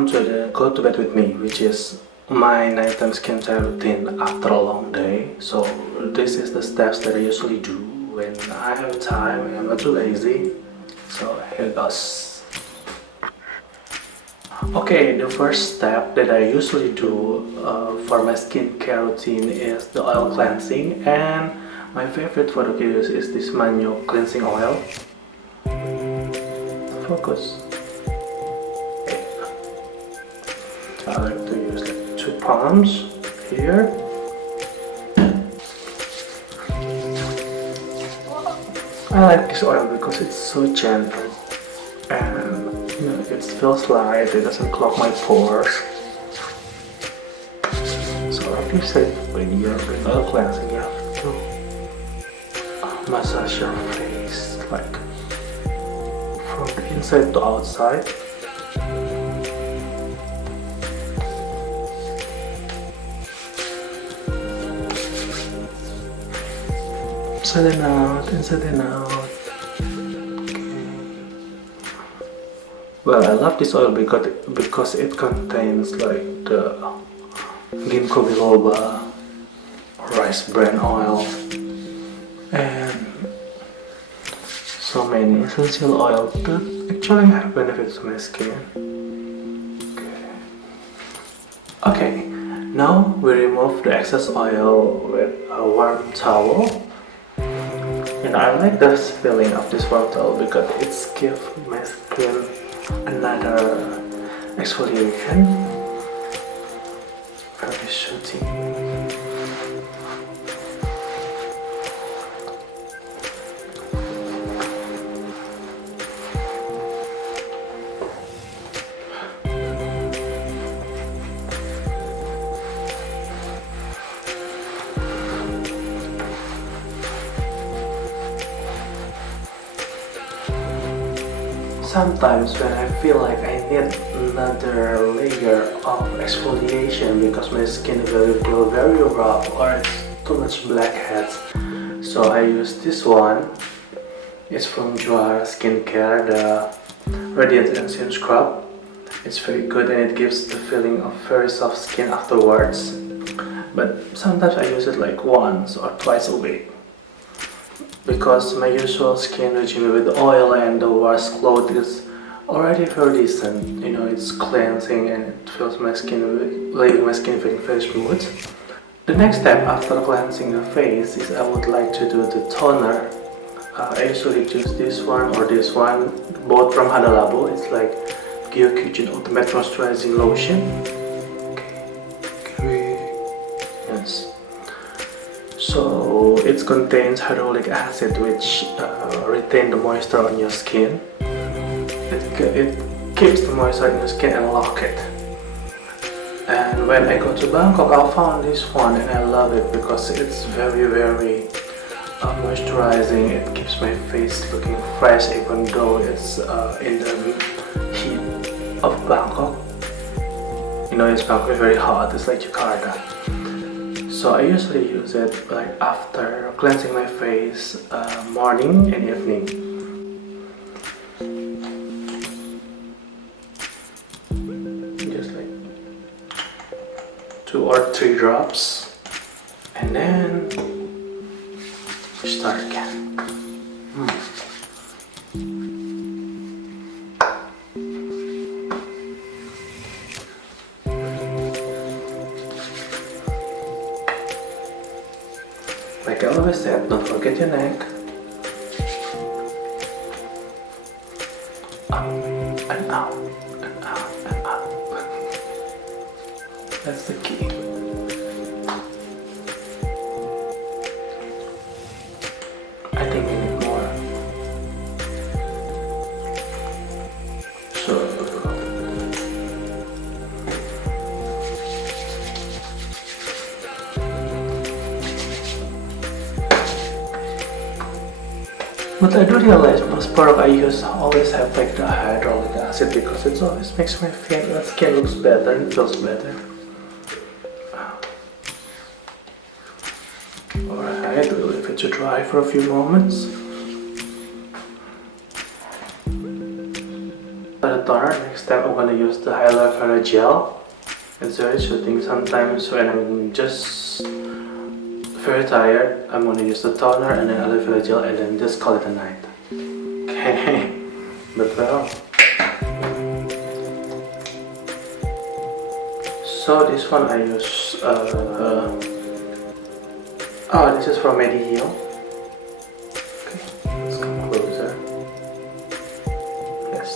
on to the go to bed with me, which is my nighttime skincare routine after a long day. So this is the steps that I usually do when I have time and I'm not too lazy. So here goes. Okay, the first step that I usually do for my skincare routine is the oil cleansing, and my favorite for to use is this Manyo cleansing oil. Focus. I like to use like 2 palms here. I like this oil because it's so gentle and it feels light, it doesn't clog my pores. So like you said, when you're with oil cleansing, you have to massage your face like from the inside to outside. Inside and out, inside and out. Okay. Well, I love this oil because it contains like the ginkgo biloba, rice bran oil, and so many essential oils that actually have benefits to my skin. Okay, now we remove the excess oil with a warm towel. And I like the feeling of this warm towel because it gives my skin another exfoliation. Very soothing. Sometimes when I feel like I need another layer of exfoliation because my skin will feel very rough or it's too much blackheads, so I use this one. It's from JUARA Skincare, the Radiance Enzyme Scrub. It's very good and it gives the feeling of very soft skin afterwards. But sometimes I use it like once or twice a week, because my usual skin regime with oil and the wash cloth is already very decent. You know, it's cleansing and it feels my skin, leaving my skin feeling very smooth. The next step after cleansing the face is I would like to do the toner. I usually choose this one or this one, both from Hada Labo. It's like Gokujyun Ultimate Moisturizing Lotion. Okay. Yes. So it contains hyaluronic acid, which retain the moisture on your skin. It keeps the moisture in your skin and lock it. And when I go to Bangkok, I found this one and I love it because it's very moisturizing. It keeps my face looking fresh even though it's in the heat of Bangkok. You know, it's Bangkok is very hot. It's like Jakarta. So I usually use it like after cleansing my face, morning and evening. Just like 2 or 3 drops, and then start again. Like I always said, don't forget your neck. Up and out and out and up. That's the key. I think we need more. So but I do realize most product I use always have like the hyaluronic acid because it always makes my skin looks better and feels better. Alright, we'll leave it to dry for a few moments. For the toner, next step I'm gonna use the Hydrogel. It's very soothing. Sometimes when I'm just very tired, I'm gonna use the toner and then Hydrogel and then just call it a night. Okay, but well. So this one I use, oh, this is from Mediheal. Okay, let's come closer. Yes.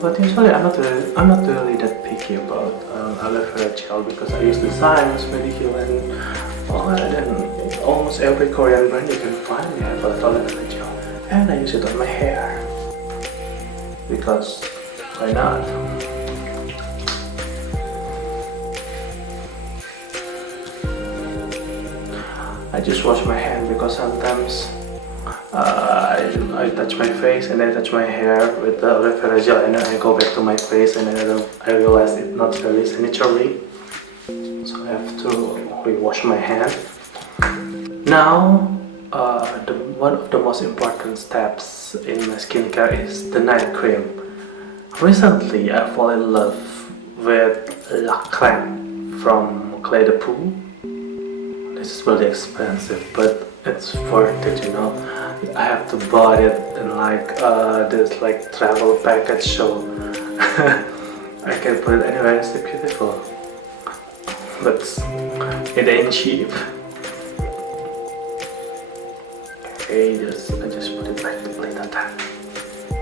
But usually I'm not really that picky about aloe gel because I use Enzyme, Mediheal, and almost every Korean brand you can find they have aloe gel, and I use it on my hair because why not? I just wash my hand because sometimes I touch my face and I touch my hair with the aloe gel and then I go back to my face and then I realize it's not very sanitary, so I have to rewash my hand. Now one of the most important steps in my skincare is the night cream. Recently I fall in love with Crème from Peau. This is really expensive, but it's worth it, you know. I have to buy it in like this like travel package, so I can put it anywhere. It's so beautiful, but it ain't cheap. Okay, I just put it like that.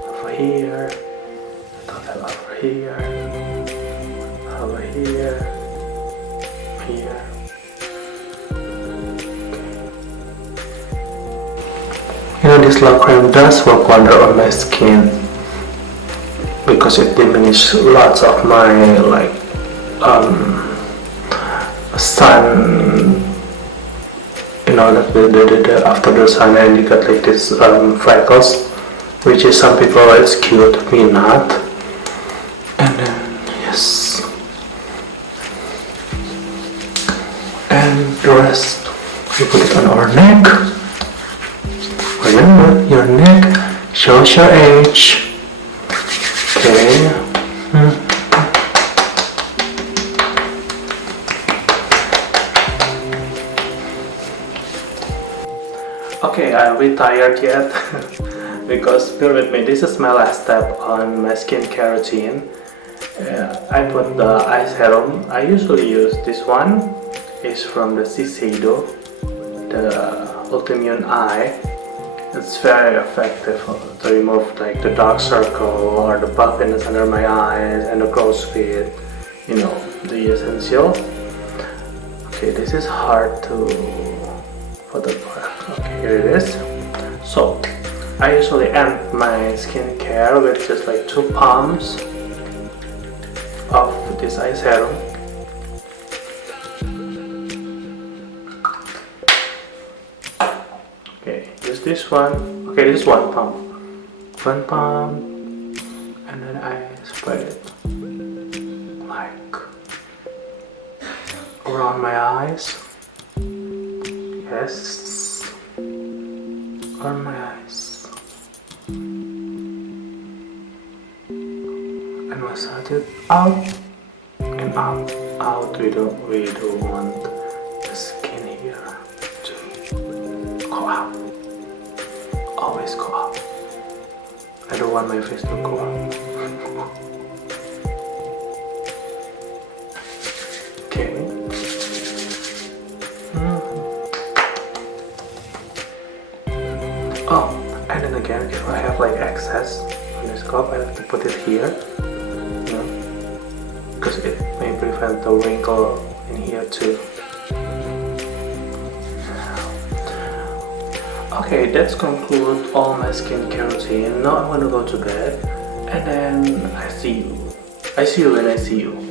Over here, over here, over here, here. You know, this love cream does work wonder on my skin because it diminishes lots of my like sun, you know, like the after the sun and you got like this freckles, which is some people it's cute, me not. And then yes, and the rest we put it on our neck. Remember, your neck shows your age. Okay. Okay, are we tired yet? Because bear with me, this is my last step on my skincare routine. I put the eye serum. I usually use this one. It's from the Shiseido, the Ultimune eye. It's very effective to remove like the dark circle or the puffiness under my eyes and the crow's feet, you know, the essential. Okay, this is hard to put the product. Okay, here it is. So I usually end my skincare with just like 2 pumps of this eye serum. Okay, use this one. Okay, this is 1 pump. 1 pump, and then I spread it like around my eyes. Yes, on my eyes, and massage it out and out, out. We don't want the skin here to go out. Always go out. I don't want my face to go out. Okay. Oh, and then again, if I have like excess on this cup, I have to put it here, you know, because it may prevent the wrinkle in here too. Okay, that's conclude all my skincare routine. Now I'm gonna go to bed, and then I see you when I see you.